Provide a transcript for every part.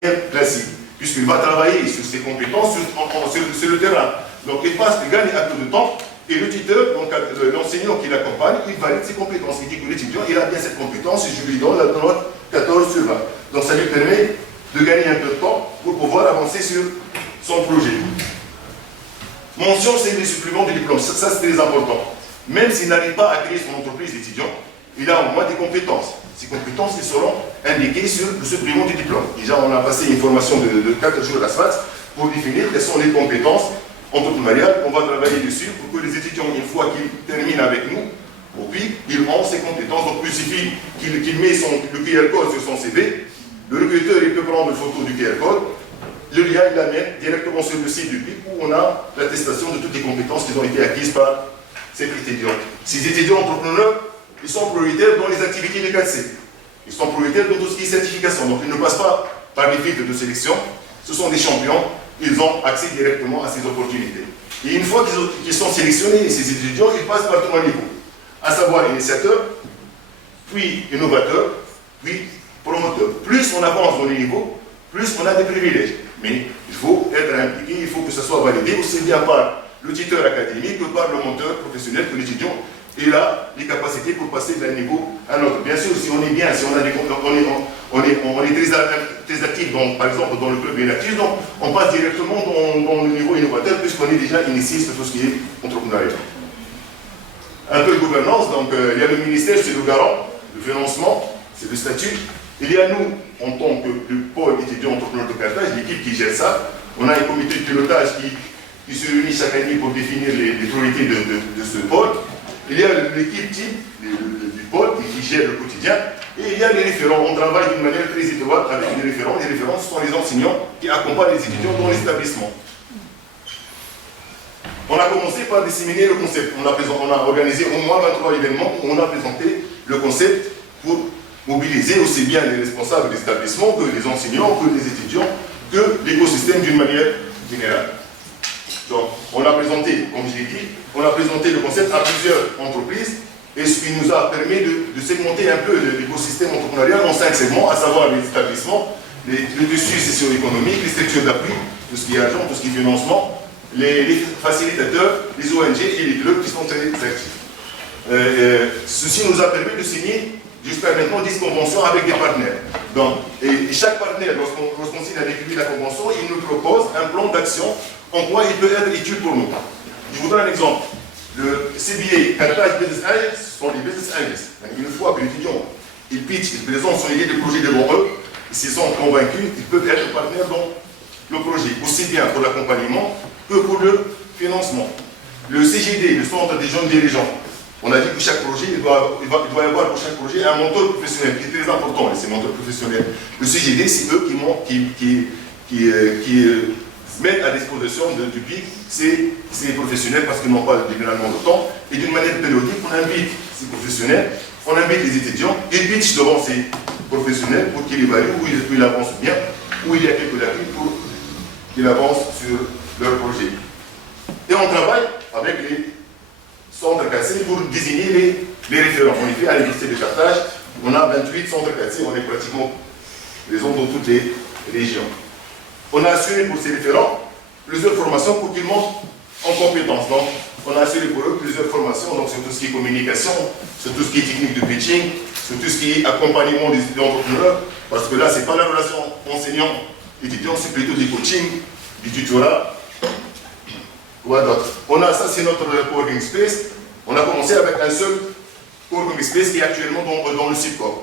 classique, puisqu'il va travailler sur ses compétences sur le terrain. Donc il gagne un peu de temps, et le tuteur, donc l'enseignant qui l'accompagne, il valide ses compétences. Il dit que l'étudiant, il a bien cette compétence, et je lui donne la note 14 sur 20. Donc ça lui permet de gagner un peu de temps pour pouvoir avancer sur son projet. Mention, c'est les suppléments de diplôme. Ça c'est très important. Même s'il n'arrive pas à créer son entreprise étudiant, il a au moins des compétences. Ces compétences qui seront indiquées sur le supplément du diplôme. Déjà, on a passé une formation de 4 jours à SFAT pour définir quelles sont les compétences entrepreneuriales. On va travailler dessus pour que les étudiants, une fois qu'ils terminent avec nous, puis ils ont ces compétences. Donc il suffit qu'il met le QR code sur son CV. Le recruteur, il peut prendre une photo du QR code. Le lien, il l'amène directement sur le site du PIC où on a l'attestation de toutes les compétences qui ont été acquises par cet étudiant. Ces étudiants entrepreneurs, ils sont prioritaires dans les activités des 4C. Ils sont prioritaires dans tout ce qui est certification. Donc ils ne passent pas par les filtres de sélection. Ce sont des champions. Ils ont accès directement à ces opportunités. Et une fois qu'ils sont sélectionnés, ces étudiants, ils passent par 3 niveaux. À savoir initiateur, puis innovateur, puis promoteur. Plus on avance dans les niveaux, plus on a des privilèges. Mais il faut être impliqué, il faut que ça soit validé aussi bien par le tuteur académique que par le monteur professionnel, que l'étudiant ait là les capacités pour passer d'un niveau à un autre. Bien sûr, si on est bien, si on a on est très actif, par exemple, dans le club bien actif, donc on passe directement dans le niveau innovateur puisqu'on est déjà initié sur tout ce qui est entrepreneuriat. Un peu de gouvernance, donc il y a le ministère, c'est le garant, le financement, c'est le statut. Il y a nous, en tant que le pôle étudiant entrepreneur de Carthage, l'équipe qui gère ça. On a un comité de pilotage qui se réunit chaque année pour définir les priorités de ce pôle. Il y a l'équipe type du pôle qui gère le quotidien. Et il y a les référents. On travaille d'une manière très étroite avec les référents. Les référents, ce sont les enseignants qui accompagnent les étudiants dans l'établissement. On a commencé par disséminer le concept. On a organisé au moins 23 événements où on a présenté le concept pour mobiliser aussi bien les responsables des établissements que les enseignants, que les étudiants, que l'écosystème d'une manière générale. Donc, on a présenté, comme je l'ai dit, on a présenté le concept à plusieurs entreprises et ce qui nous a permis de segmenter un peu l'écosystème entrepreneurial en 5 segments, à savoir les établissements, le tissu socio-économique, les structures d'appui, tout ce qui est argent, tout ce qui est financement, les facilitateurs, les ONG et les clubs qui sont très actifs. Ceci nous a permis de signer jusqu'à maintenant 10 conventions avec des partenaires. Donc, et chaque partenaire, lorsqu'on signe avec lui la convention, il nous propose un plan d'action en quoi il peut être utile pour nous. Je vous donne un exemple. Le CBA, Carthage Business Angels, sont les Business Angels. Une fois que l'étudiant il pitch, il présente son idée de projet devant eux, s'ils sont convaincus, ils peuvent être partenaires dans le projet, aussi bien pour l'accompagnement que pour le financement. Le CGD, le Centre des jeunes dirigeants, on a dit que chaque projet, il doit y avoir pour chaque projet un mentor professionnel qui est très important, ces mentors professionnels. Le CGD, c'est eux qui mettent à disposition du PIC ces professionnels parce qu'ils n'ont pas généralement de temps. Et d'une manière périodique, on invite ces professionnels, on invite les étudiants, ils pitchent devant ces professionnels pour qu'ils évaluent où ils avancent bien, où il y a quelques lacunes pour qu'ils avancent sur leur projet. Et on travaille avec les centres cassés pour désigner les référents. En effet, à l'université de Carthage, on a 28 centres cassés, on est pratiquement présents dans toutes les régions. On a assuré pour ces référents plusieurs formations pour qu'ils montent en compétences. Donc, on a assuré pour eux plusieurs formations donc sur tout ce qui est communication, sur tout ce qui est technique de pitching, sur tout ce qui est accompagnement des étudiants entrepreneurs, parce que là, ce n'est pas la relation enseignant-étudiant, c'est plutôt du coaching, du tutorat. Quoi d'autre? Ça, c'est notre coworking space. On a commencé avec un seul coworking space qui est actuellement dans le Sudcom.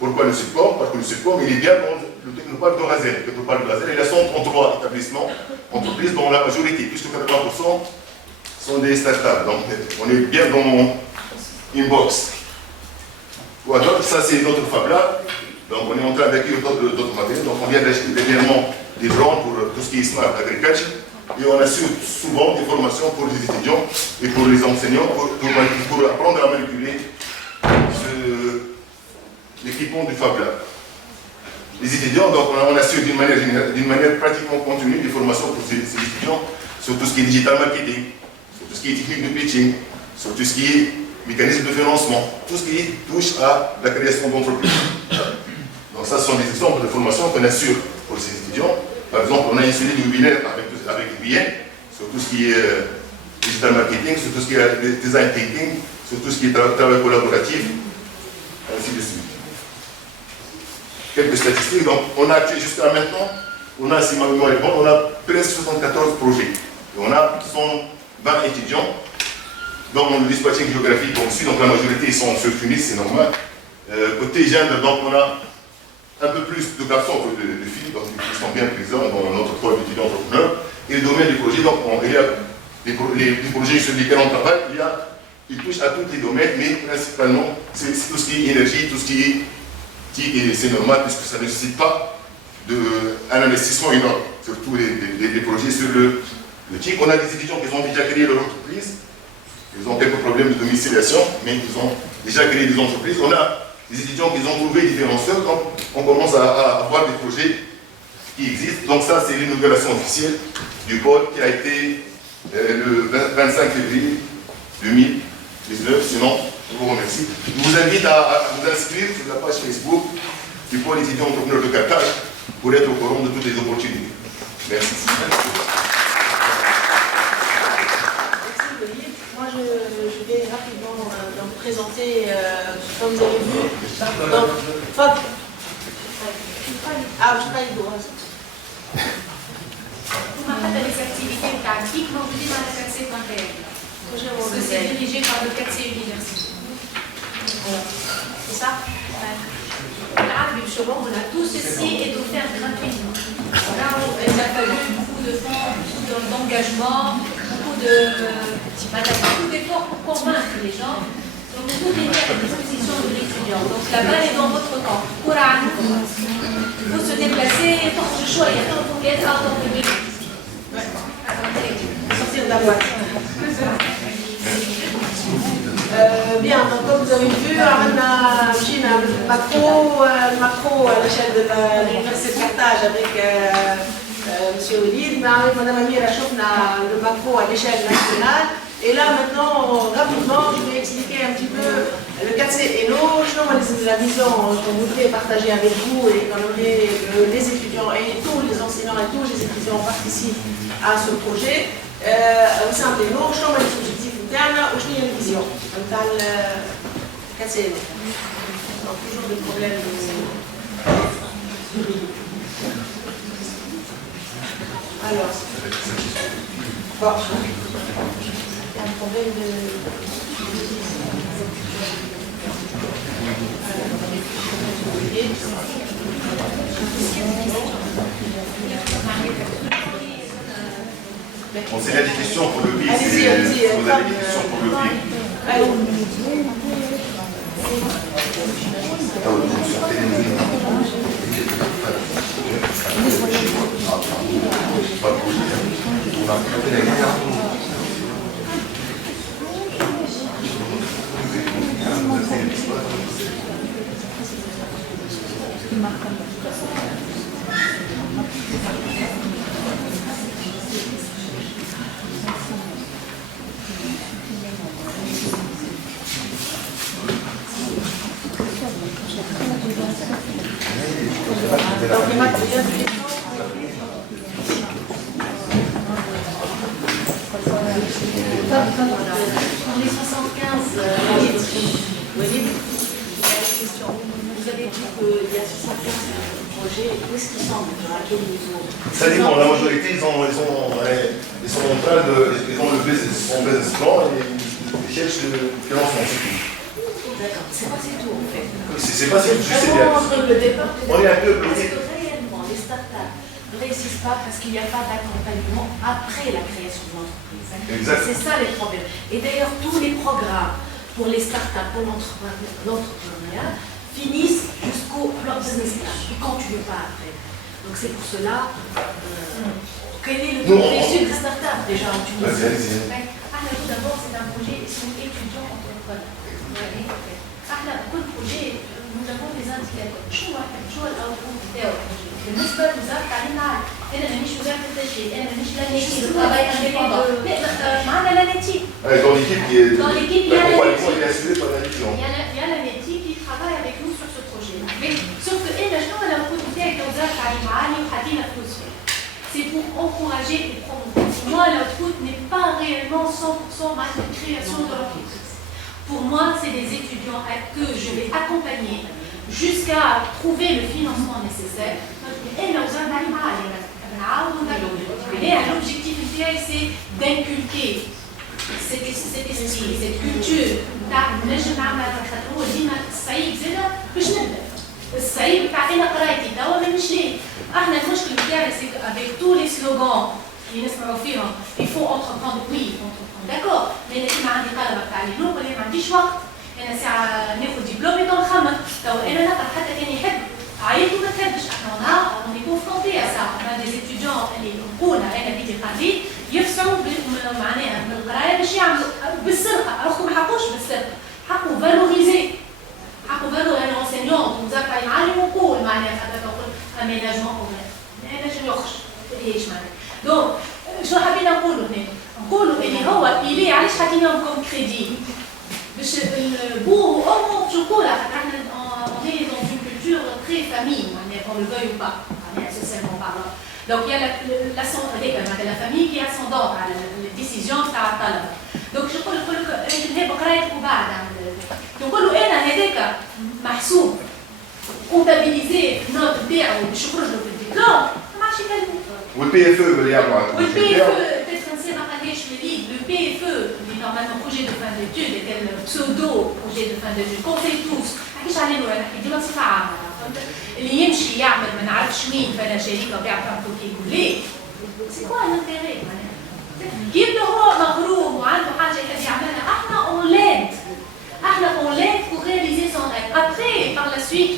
Pourquoi le Sudcom? Parce que le Sudcom, il est bien dans le technoparc de Razel. Le technoparc de Razel, il a 133 établissements, entreprises, dont la majorité, plus de 80%, sont des startups. Donc, on est bien dans mon inbox. Quoi d'autre? Ça, c'est notre Fab Lab. Donc, on est en train d'acquérir d'autres matériels. Donc, on vient d'acheter dernièrement des drones pour tout ce qui est smart agriculture. Et on assure souvent des formations pour les étudiants et pour les enseignants pour apprendre à manipuler l'équipement du Fab Lab. Les étudiants, donc on assure d'une manière pratiquement continue des formations pour ces étudiants sur tout ce qui est digital marketing, sur tout ce qui est technique de pitching, sur tout ce qui est mécanisme de financement, tout ce qui touche à la création d'entreprises. Donc ça, ce sont des exemples de formations qu'on assure pour ces étudiants. on a une série de webinaires avec IBM sur tout ce qui est digital marketing, sur tout ce qui est design thinking, sur tout ce qui est travail collaboratif, ainsi de suite. Quelques statistiques. Donc, on a jusqu'à maintenant, on a, si ma mémoire est bonne, on a presque 74 projets. Et on a 120 étudiants dans le dispatching géographique aussi. Donc, la majorité, ils sont sur Tunis, c'est normal. Côté gender, donc, on a un peu plus de garçons que de filles, donc ils sont bien présents dans notre pôle d'étudiants entrepreneurs. Et le domaine du projet, donc, il y a les projets sur lesquels on travaille, ils touchent à tous les domaines, mais principalement, c'est tout ce qui est énergie, tout ce qui est TIC, et c'est normal puisque ça ne nécessite pas un investissement énorme, surtout les projets sur le TIC. On a des étudiants qui ont déjà créé leur entreprise, ils ont quelques problèmes de domiciliation, mais ils ont déjà créé des entreprises. On a des étudiants qui ont trouvé différents seuils, donc on commence à avoir des projets qui existent. Donc ça, c'est l'inauguration officielle du pôle qui a été le 25 février 2019. Sinon, je vous remercie. Je vous invite à vous inscrire sur la page Facebook du pôle étudiant entrepreneur de Carthage pour être au courant de toutes les opportunités. Merci. Moi, je vais rapidement donc, présenter, comme vous avez vu, donc, je travaille وما les activités pratiques موجودين على كاتسي بانتير. C'est dirigé par le Katsi Université. C'est ça? On a tout ceci est offert gratuitement. Là, il a fallu beaucoup de fonds, beaucoup d'engagement, beaucoup d'efforts pour convaincre les gens. Donc tout est mis à la disposition de l'étudiant. Donc la balle est dans votre camp. Courage. Il faut se déplacer, il faut être out of the way. sortir de la boîte. Bien, donc comme vous avez vu, on a le macro à l'échelle de l'Université de Carthage avec M. Walid, mais Mme Amira Choufna, le macro à l'échelle nationale. Et là, maintenant, rapidement, je vais expliquer un petit peu le 4C et l'eau, la vision qu'on voudrait partager avec vous et qu'on aimerait que les étudiants et tous les enseignants et tous les étudiants participent à ce projet. Au sein de l'eau, je les objectifs internes, ou je la vision. Donc, le 4C et l'eau. Donc, toujours des problèmes de... Alors, bon. Un problème de... On s'il y a des questions pour le PIC, allez-y, vous avez des questions pour le PIC. Pour les 75 vous avez dit qu'il y a 75 projets. Où est-ce qu'ils sont maintenant? À quel niveau? Ça dépend, la majorité, ils sont en train de. Ils ont levé son business plan et ils cherchent le financement. D'accord, c'est pas c'est tout en fait. C'est pas c'est tout, je sais bien. Le départ, On est un peu bloqué. parce que réellement, les startups ne réussissent pas parce qu'il n'y a pas d'accompagnement après la création de l'entreprise. C'est ça les problèmes. Et d'ailleurs, tous les programmes pour les startups, pour l'entrepreneuriat, finissent jusqu'au plan business plan. Ils ne continuent pas après. Donc c'est pour cela, quel est le taux de réussite des startups déjà en Tunisie? Tout d'abord, c'est un projet étudiant entrepreneur. كل بروجي nous avons des indicateurs. شو الاوتبوت بتاعه البروجي؟ بالنسبه لوزاره التعليم نعرف انا مانيش وزاره التشغيل، انا مانيش لا نيتي لا معنا لا نيتي. Dans l'équipe, dans l'équipe, il y a il est assuré par la mission. Il y a la NETI qui travaille avec nous sur ce projet. Mais sauf que انا شنو الاوتبوت بتاعي كوزاره تعليم عالي وحاطين فلوس فيه. c'est pour encourager et promouvoir. Pour moi, l'output n'est pas réellement 100% ma création de l'entreprise. Pour moi, c'est des étudiants que je vais accompagner jusqu'à trouver le financement nécessaire. Et l'objectif, c'est d'inculquer cet esprit, cette culture. الصعيب تاع انا قرايتي توا مانيش ليه. احنا المشكل تاعي سي افيك تو لي سلوغان اللي نسمعوا فيهم il faut entreprendre oui entreprendre d'accord mais انا كيما عندي طلبه تاع لي لوغ ولا ما عنديش وقت انا ساعه ناخذ دبلوم ونخمم توا انا نقرا حتى كان يحب عيط وما تحبش احنا on est confronté à ça on a des étudiants اللي نقولها انا بيدي قاعدين يفسعوا معناها بالقرايه باش يعملوا بالسرقه راكم ما حقوش بالسرقه حقوا فالوريزي حقوا بالو انا انسينيون مزرعه معلم وقول معناها خاطر نقول اميناجمون اوبريت انا نجم يخش ايش معناها دونك شنو حبينا نقولوا هنا نقولوا اللي هو الي علاش حاطينهم كوم كريدي باش البو او شوكولا خاطر احنا on est dans une culture très famille on le veuille ou pas socialement parlant donc il y a la famille qui est ascendante à la décision تاع الطلبه donc je نقول لك هي بقرايه وبعد نقولوا انا هذاك محسوب كونتابيليزي النوت نتاعو باش يخرج له في الدبلوم ما عادش يكلموا والبي اف او اللي يعملوا على والبي اف او peut-être نسي ما قالهاش في الليد لو بي اف او اللي نورمالمون بروجي دو فان d'études كان بسودو بروجي دو فان d'études كونسي توس ما نحكيش عليه انا نحكي ديما بصفه عامه اللي يمشي يعمل ما نعرفش مين فانا شريكه وبيعرف كوكي يقول سي كوا الانتيري معناها كيف هو مغروم وعنده حاجه يحب يعملها احنا اون ليد on l'aide pour réaliser son rêve. Après, par la suite,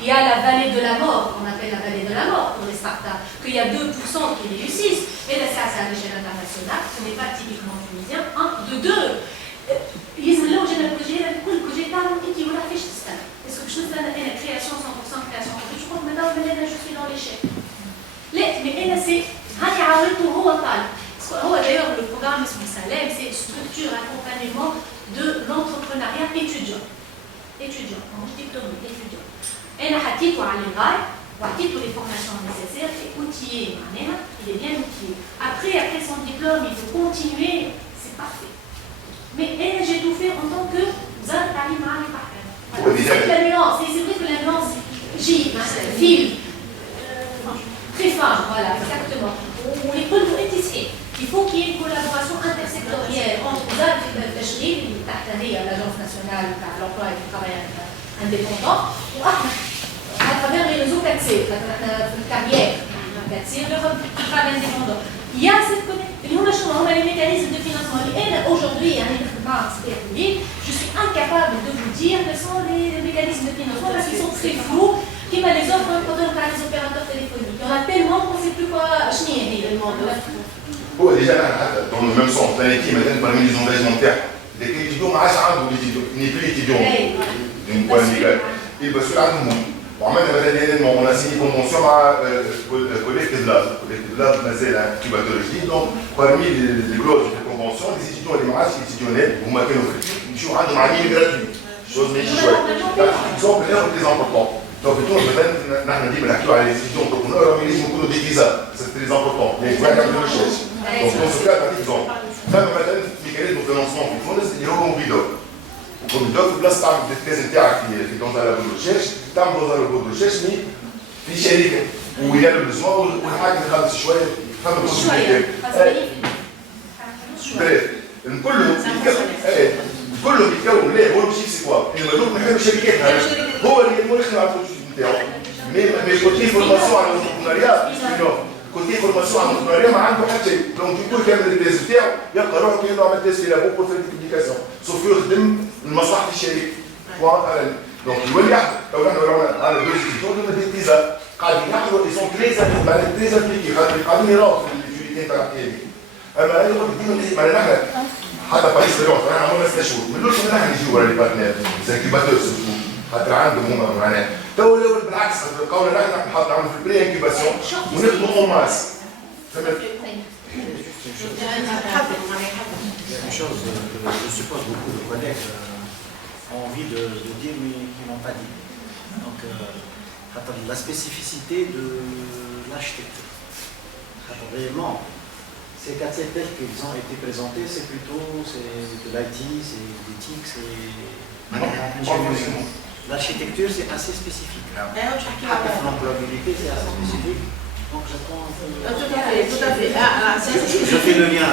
il y a la vallée de la mort, qu'on appelle la vallée de la mort pour les startups, qu'il y a 2% qui réussissent, et là ça c'est à l'échelle internationale, ce n'est pas typiquement tunisien. De deux, ils ont là où j'ai le projet, qui vous l'a fait juste. Est-ce que je trouve la création 100% création? Je crois que maintenant, je suis dans l'échec. Mais là c'est, d'ailleurs le programme Salem, c'est structure, accompagnement de l'entrepreneuriat étudiant. Étudiant, mش diplômé, étudiant. أنا حطيته على الغاية وعطيته les formations nécessaires et outillé معناها, il est bien outillé. Après son diplôme, il peut continuer, c'est parfait. Mais j'ai tout fait en tant que زاد تعليم عالي بحر. C'est la nuance, et c'est vrai que la nuance, J, fil, très fin, voilà, exactement. On les peut nous étirer. Il faut qu'il y ait une collaboration intersectorielle entre l'ADHRI, l'Agence nationale de l'emploi et du travail indépendant, à travers les réseaux 4C, la carrière, 4C, le travail indépendant. Il y a cette connexion, on a les mécanismes de financement. Et aujourd'hui, je suis incapable de vous dire quels sont les mécanismes de financement parce qu'ils sont très flous, qui m'a les offres quand on a les opérateurs téléphoniques. Il y en a tellement qu'on ne sait plus quoi chenir. هو déjà dans le même sens, l'année maintenant parmi les engagements terres, les étudiants ما عادش عندهم l'étudiant, il n'est plus étudiant d'une point légale. Et parce que عندهم وعملنا مثلا on a signé une convention مع collègue de l'AD مازال incubateur جديد donc parmi les clauses de convention les étudiants اللي ما عادش étudionnels هما كانوا يمشيو عندهم عمليه gratuite chose ماشي شويه. exemple là très important. Donc, nous dit que les étudiants ont des visas, c'est très important, les programmes de recherche. Donc, dans ce cas, par exemple, même maintenant, le mécanisme de financement du fonds, c'est le Comidoc. Le Comidoc, là, c'est des intérêts qui est dans un labo de recherche, dans un labo de recherche, mais où il y a le besoin, où il y a le choix, bref, كله بيتكون ليه؟ هو الشيء سوا، المجموع محتاج شركات هو اللي يخدم على البروجيكت بتاعه. مي كوتي فورماسيون على الانتربرونيا، كوتي فورماسيون على الانتربرونيا ما عنده حتى شيء، دونك يكون كامل التيست بتاعه يلقى روحه كأنه عمل تيست في لابو بور فير ديبليكاسيون، سوف يخدم لمصلحة الشريك. دونك يولي يحضر، لو نحن رانا على دوزيتور لما دي تيزا قاعدين يحضروا ils sont très impliqués، قاعدين يراقبوا في الجوريتين تاع الحكاية. أما هذا يقول ديما معناها نحن حتى باريس اليوم انا عملنا 6 شهور ما نقولش ان احنا نجيو ورا لي بارتنير زي انكيباتور خاطر عندهم هما معناها تو بالعكس قولنا نحن نحط عمل في البري انكيباسيون ونخدموا اون ماس فهمت؟ Une chose que je suppose beaucoup de collègues ont envie de dire mais qui n'ont pas dit. Donc la spécificité de l'architecture. réellement, ces 4-7 tests qui ont été présentés, c'est plutôt de l'IT, c'est de l'éthique, c'est l'ingénierie. L'architecture, c'est assez spécifique. L'employabilité, c'est assez spécifique. Donc j'attends un peu. Tout à fait. Je fais le lien.